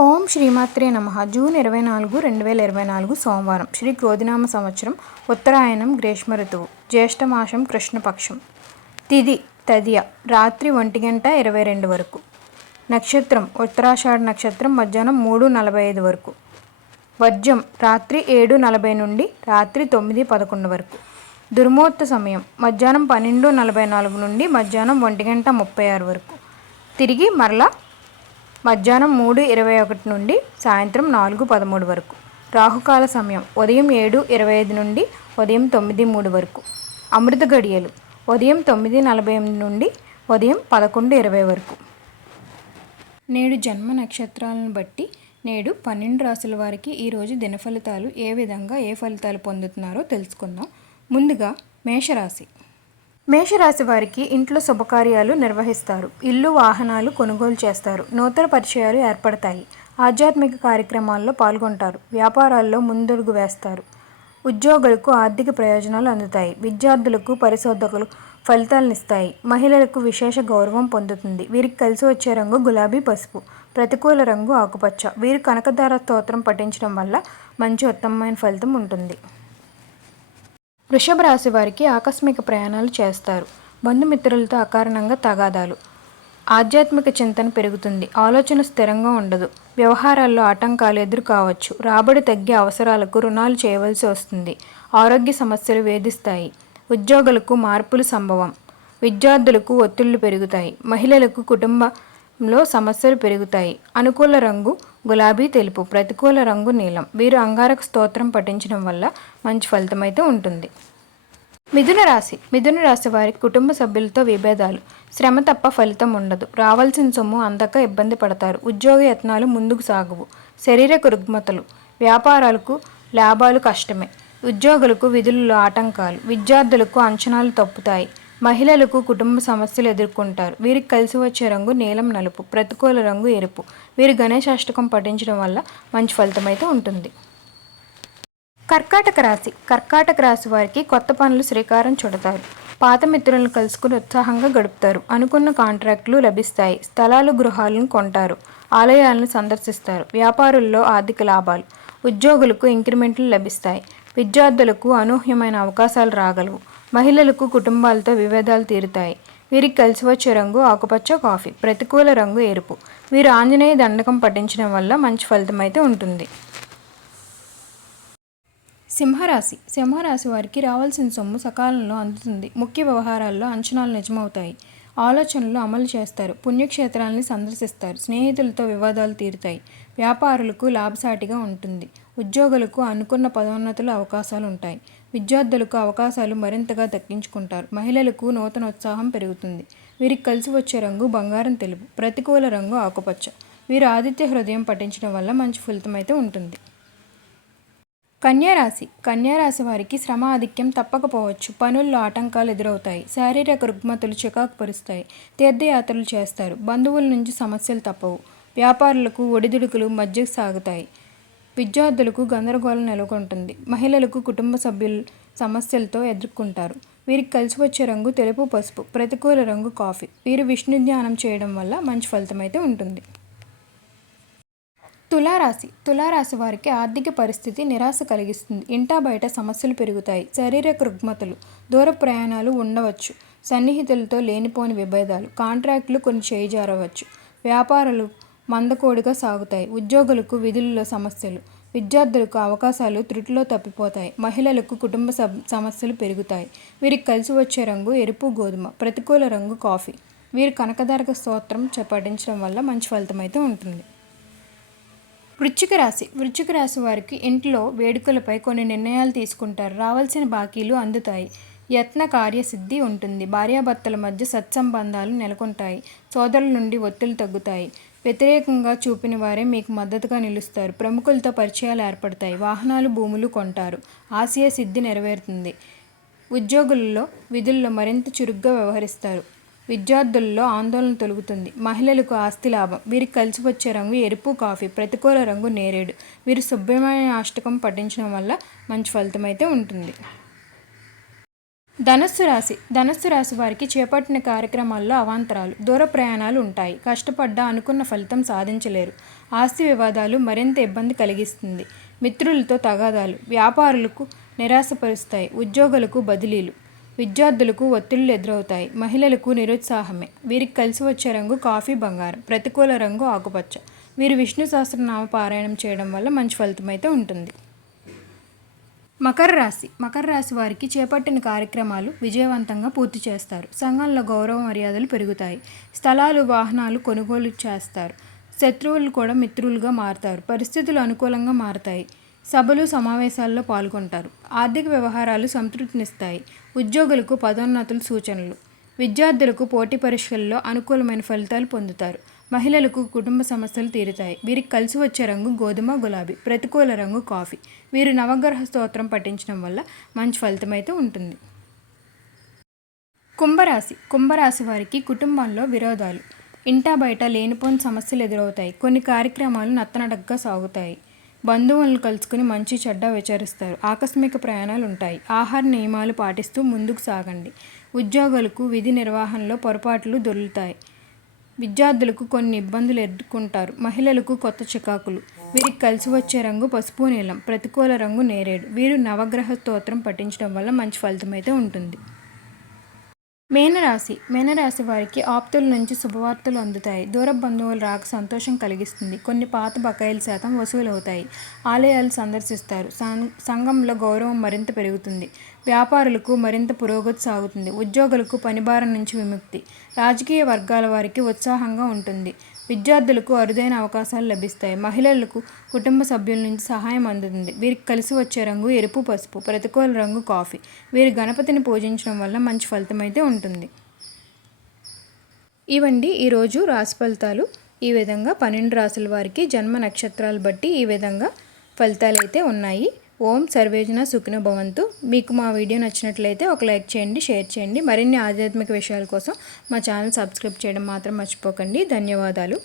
ఓం శ్రీమాత్రే నమః. జూన్ 24, 2024 సోమవారం. శ్రీ క్రోధినామ సంవత్సరం. ఉత్తరాయణం. గ్రీష్మ ఋతువు. జ్యేష్ఠమాసం. కృష్ణపక్షం. తిథి తదియ. రాత్రి 1:22 వరకు. నక్షత్రం ఉత్తరాషాఢ నక్షత్రం. మధ్యాహ్నం 3:45 వరకు. వర్జం రాత్రి 7:40 నుండి రాత్రి 9:11 వరకు. దుర్ముహూర్త సమయం మధ్యాహ్నం 12:44 నుండి మధ్యాహ్నం 1:36 వరకు. తిరిగి మరలా మధ్యాహ్నం 3:21 నుండి సాయంత్రం 4:13 వరకు. రాహుకాల సమయం ఉదయం 7:25 నుండి ఉదయం 9:03 వరకు. అమృత గడియలు ఉదయం 9:48 నుండి ఉదయం 11:20 వరకు. నేడు జన్మ నక్షత్రాలను బట్టి నేడు 12 రాశుల వారికి ఈరోజు దినఫలితాలు ఏ విధంగా ఏ ఫలితాలు పొందుతున్నారో తెలుసుకుందాం. ముందుగా మేషరాశి. మేషరాశి వారికి ఇంట్లో శుభకార్యాలు నిర్వహిస్తారు. ఇల్లు వాహనాలు కొనుగోలు చేస్తారు. నూతన పరిచయాలు ఏర్పడతాయి. ఆధ్యాత్మిక కార్యక్రమాల్లో పాల్గొంటారు. వ్యాపారాల్లో ముందడుగు వేస్తారు. ఉద్యోగులకు ఆర్థిక ప్రయోజనాలు అందుతాయి. విద్యార్థులకు పరిశోధకులు ఫలితాలనిస్తాయి. మహిళలకు విశేష గౌరవం పొందుతుంది. వీరికి కలిసి వచ్చే రంగు గులాబీ, పసుపు. ప్రతికూల రంగు ఆకుపచ్చ. వీరు కనకదార స్తోత్రం పఠించడం వల్ల మంచి ఉత్తమమైన ఫలితం ఉంటుంది. వృషభ రాశి వారికి ఆకస్మిక ప్రయాణాలు చేస్తారు. బంధుమిత్రులతో అకారణంగా తగాదాలు. ఆధ్యాత్మిక చింతన పెరుగుతుంది. ఆలోచన స్థిరంగా ఉండదు. వ్యవహారాల్లో ఆటంకాలు ఎదురు కావచ్చు. రాబడి తగ్గే అవసరాలకు రుణాలు చేయవలసి వస్తుంది. ఆరోగ్య సమస్యలు వేధిస్తాయి. ఉద్యోగులకు మార్పులు సంభవం. విద్యార్థులకు ఒత్తిళ్లు పెరుగుతాయి. మహిళలకు కుటుంబంలో సమస్యలు పెరుగుతాయి. అనుకూల రంగు గులాబీ, తెలుపు. ప్రతికూల రంగు నీలం. వీరు అంగారక స్తోత్రం పఠించడం వల్ల మంచి ఫలితం అయితే ఉంటుంది. మిథున రాశి. మిథున రాశి వారికి కుటుంబ సభ్యులతో విభేదాలు. శ్రమ తప్ప ఫలితం ఉండదు. రావాల్సిన సొమ్ము అందక ఇబ్బంది పడతారు. ఉద్యోగ యత్నాలు ముందుకు సాగవు. శారీరక రుగ్మతలు. వ్యాపారాలకు లాభాలు కష్టమే. ఉద్యోగులకు విధులలో ఆటంకాలు. విద్యార్థులకు అంచనాలు తప్పుతాయి. మహిళలకు కుటుంబ సమస్యలు ఎదుర్కొంటారు. వీరికి కలిసి వచ్చే రంగు నీలం, నలుపు. ప్రతికూల రంగు ఎరుపు. వీరు గణేశాష్టకం పఠించడం వల్ల మంచి ఫలితం అయితే ఉంటుంది. కర్కాటక రాశి. కర్కాటక రాశి వారికి కొత్త పనులు శ్రీకారం చుడతారు. పాత మిత్రులను కలుసుకుని ఉత్సాహంగా గడుపుతారు. అనుకున్న కాంట్రాక్టులు లభిస్తాయి. స్థలాలు, గృహాలను కొంటారు. ఆలయాలను సందర్శిస్తారు. వ్యాపారుల్లో ఆర్థిక లాభాలు. ఉద్యోగులకు ఇంక్రిమెంట్లు లభిస్తాయి. విద్యార్థులకు అనూహ్యమైన అవకాశాలు రాగలవు. మహిళలకు కుటుంబాలతో విభేదాలు తీరుతాయి. వీరికి కలిసి వచ్చే రంగు ఆకుపచ్చ, కాఫీ. ప్రతికూల రంగు ఎరుపు. వీరు ఆంజనేయ దండకం పఠించడం వల్ల మంచి ఫలితం అయితే ఉంటుంది. సింహరాశి. సింహరాశి వారికి రావాల్సిన సొమ్ము సకాలంలో అందుతుంది. ముఖ్య వ్యవహారాల్లో అంచనాలు నిజమవుతాయి. ఆలోచనలు అమలు చేస్తారు. పుణ్యక్షేత్రాలని సందర్శిస్తారు. స్నేహితులతో వివాదాలు తీరుతాయి. వ్యాపారులకు లాభసాటిగా ఉంటుంది. ఉద్యోగులకు అనుకున్న పదోన్నతుల అవకాశాలు ఉంటాయి. విద్యార్థులకు అవకాశాలు మరింతగా దక్కించుకుంటారు. మహిళలకు నూతన ఉత్సాహం పెరుగుతుంది. వీరికి కలిసి వచ్చే రంగు బంగారం, తెలుపు. ప్రతికూల రంగు ఆకుపచ్చ. వీరు ఆదిత్య హృదయం పఠించడం వల్ల మంచి ఫలితం అయితే ఉంటుంది. కన్యారాశి. కన్యారాశి వారికి శ్రమ ఆధిక్యం తప్పకపోవచ్చు. పనుల్లో ఆటంకాలు ఎదురవుతాయి. శారీరక రుగ్మతలు చికాకు పరుస్తాయి. తీర్థయాత్రలు చేస్తారు. బంధువుల నుంచి సమస్యలు తప్పవు. వ్యాపారులకు ఒడిదుడుకులు మధ్య సాగుతాయి. విద్యార్థులకు గందరగోళం నెలకొంటుంది. మహిళలకు కుటుంబ సభ్యులు సమస్యలతో ఎదుర్కొంటారు. వీరికి కలిసి వచ్చే రంగు తెలుపు, పసుపు. ప్రతికూల రంగు కాఫీ. వీరు విష్ణు ధ్యానం చేయడం వల్ల మంచి ఫలితం అయితే ఉంటుంది. తులారాశి. తులారాశి వారికి ఆర్థిక పరిస్థితి నిరాశ కలిగిస్తుంది. ఇంటా బయట సమస్యలు పెరుగుతాయి. శారీరక రుగ్మతలు. దూర ప్రయాణాలు ఉండవచ్చు. సన్నిహితులతో లేనిపోని విభేదాలు. కాంట్రాక్టులు కొన్ని చేయిజారవచ్చు. వ్యాపారాలు మందకోడిగా సాగుతాయి. ఉద్యోగులకు విధులలో సమస్యలు. విద్యార్థులకు అవకాశాలు త్రుటిలో తప్పిపోతాయి. మహిళలకు కుటుంబ సమస్యలు పెరుగుతాయి. వీరికి కలిసి వచ్చే రంగు ఎరుపు, గోధుమ. ప్రతికూల రంగు కాఫీ. వీరు కనకదారక స్తోత్రం పఠించడం వల్ల మంచి ఫలితం అయితే ఉంటుంది. వృశ్చిక రాశి. వృశ్చిక రాశి వారికి ఇంట్లో వేడుకలపై కొన్ని నిర్ణయాలు తీసుకుంటారు. రావాల్సిన బాకీలు అందుతాయి. యత్న కార్యసిద్ధి ఉంటుంది. భార్యాభర్తల మధ్య సత్సంబంధాలు నెలకొంటాయి. సోదరుల నుండి ఒత్తిళ్లు తగ్గుతాయి. వ్యతిరేకంగా చూపిన వారే మీకు మద్దతుగా నిలుస్తారు. ప్రముఖులతో పరిచయాలు ఏర్పడతాయి. వాహనాలు, భూములు కొంటారు. ఆశయ సిద్ధి నెరవేరుతుంది. ఉద్యోగులలో విధుల్లో మరింత చురుగ్గా వ్యవహరిస్తారు. విద్యార్థుల్లో ఆందోళన తొలగుతుంది. మహిళలకు ఆస్తి లాభం. వీరికి కలిసి వచ్చే రంగు ఎరుపు, కాఫీ. ప్రతికూల రంగు నేరేడు. వీరు సుబ్రహ్మణ్య అష్టకం పఠించడం వల్ల మంచి ఫలితం అయితే ఉంటుంది. ధనస్సు రాశి. ధనస్సు రాశి వారికి చేపట్టిన కార్యక్రమాల్లో అవాంతరాలు, దూర ప్రయాణాలు ఉంటాయి. కష్టపడ్డా అనుకున్న ఫలితం సాధించలేరు. ఆస్తి వివాదాలు మరింత ఇబ్బంది కలిగిస్తుంది. మిత్రులతో తగాదాలు వ్యాపారులకు నిరాశపరుస్తాయి. ఉద్యోగులకు బదిలీలు, విద్యార్థులకు ఒత్తిళ్లు ఎదురవుతాయి. మహిళలకు నిరుత్సాహమే. వీరికి కలిసి వచ్చే రంగు కాఫీ బంగారం. ప్రతికూల రంగు ఆకుపచ్చ. వీరు విష్ణు సహస్రనామ పారాయణం చేయడం వల్ల మంచి ఫలితం అయితే ఉంటుంది. మకర రాశి వారికి చేపట్టిన కార్యక్రమాలు విజయవంతంగా పూర్తి చేస్తారు. సంఘంలో గౌరవ మర్యాదలు పెరుగుతాయి. స్థలాలు, వాహనాలు కొనుగోలు చేస్తారు. శత్రువులు కూడా మిత్రులుగా మారుతారు. పరిస్థితులు అనుకూలంగా మారతాయి. సభలు, సమావేశాల్లో పాల్గొంటారు. ఆర్థిక వ్యవహారాలు సంతృప్తినిస్తాయి. ఉద్యోగులకు పదోన్నతులు సూచనలు. విద్యార్థులకు పోటీ పరీక్షల్లో అనుకూలమైన ఫలితాలు పొందుతారు. మహిళలకు కుటుంబ సమస్యలు తీరుతాయి. వీరికి కలిసి వచ్చే రంగు గోధుమ, గులాబీ. ప్రతికూల రంగు కాఫీ. వీరు నవగ్రహ స్తోత్రం పఠించడం వల్ల మంచి ఫలితం అయితే ఉంటుంది. కుంభరాశి వారికి కుటుంబంలో విరోధాలు, ఇంటా బయట లేనిపోని సమస్యలు ఎదురవుతాయి. కొన్ని కార్యక్రమాలు నత్తనడకగా సాగుతాయి. బంధువులను కలుసుకుని మంచి చెడ్డ విచారిస్తారు. ఆకస్మిక ప్రయాణాలు ఉంటాయి. ఆహార నియమాలు పాటిస్తూ ముందుకు సాగండి. ఉద్యోగులకు విధి నిర్వహణలో పొరపాట్లు దొర్లుతాయి. విద్యార్థులకు కొన్ని ఇబ్బందులు ఎదుర్కొంటారు. మహిళలకు కొత్త చికాకులు. వీరికి కలిసి వచ్చే రంగు పసుపు, నీలం. ప్రతికూల రంగు నేరేడు. వీరు నవగ్రహ స్తోత్రం పఠించడం వల్ల మంచి ఫలితం అయితే ఉంటుంది. మీనరాశి వారికి ఆప్తుల నుంచి శుభవార్తలు అందుతాయి. దూర బంధువులు రాక సంతోషం కలిగిస్తుంది. కొన్ని పాత బకాయిల శాతం వసూలవుతాయి. ఆలయాలు సందర్శిస్తారు. సంఘంలో గౌరవం మరింత పెరుగుతుంది. వ్యాపారులకు మరింత పురోగతి సాగుతుంది. ఉద్యోగులకు పనిభారం నుంచి విముక్తి. రాజకీయ వర్గాల వారికి ఉత్సాహంగా ఉంటుంది. విద్యార్థులకు అరుదైన అవకాశాలు లభిస్తాయి. మహిళలకు కుటుంబ సభ్యుల నుంచి సహాయం అందుతుంది. వీరికి కలిసి వచ్చే రంగు ఎరుపు, పసుపు. ప్రతికూల రంగు కాఫీ. వీరు గణపతిని పూజించడం వల్ల మంచి ఫలితం అయితే ఉంటుంది. ఇవండి ఈరోజు రాశి ఫలితాలు. ఈ విధంగా 12 రాశుల వారికి జన్మ నక్షత్రాలు బట్టి ఈ విధంగా ఫలితాలు అయితే ఉన్నాయి. ఓం సర్వేజన సుఖినో భవంతు. మీకు మా వీడియో నచ్చినట్లయితే ఒక లైక్ చేయండి, షేర్ చేయండి. మరిన్ని ఆధ్యాత్మిక విషయాల కోసం మా ఛానల్ సబ్స్క్రైబ్ చేయడం మాత్రం మర్చిపోకండి. ధన్యవాదాలు.